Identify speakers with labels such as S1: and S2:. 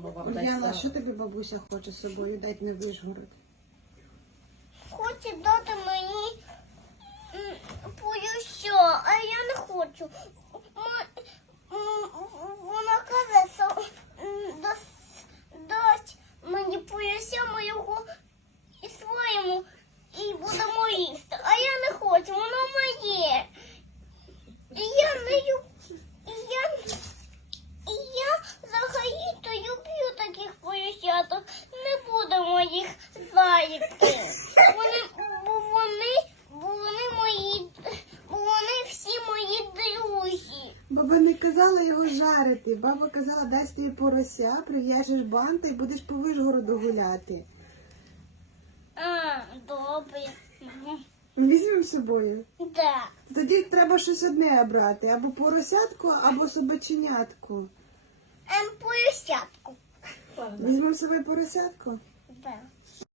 S1: воно вам дасть. Яна,
S2: що тобі бабуся хоче з собою дати на Вишгород?
S3: Хоче дати мені поясо, а я не хочу. М- м, Вона каже, що м, дас- дасть мені поясо моєго і своєму, і будемо їсти. А я не хочу, воно моє. І я не люблю. І я, і я взагалі-то люблю таких поясяток. Не будемо. Вони, вони, вони мої, вони всі мої друзі.
S2: Баба не казала його жарити. Баба казала, дасть тобі порося, прив'яжеш банти і будеш по Вишгороду гуляти.
S3: А, добре.
S2: Візьмемо з собою.
S3: Да.
S2: Тоді треба щось одне обрати. Або поросятку, або собаченятку.
S3: Ем, поясятку.
S2: Візьмемо з собою поросятку.
S3: bounce.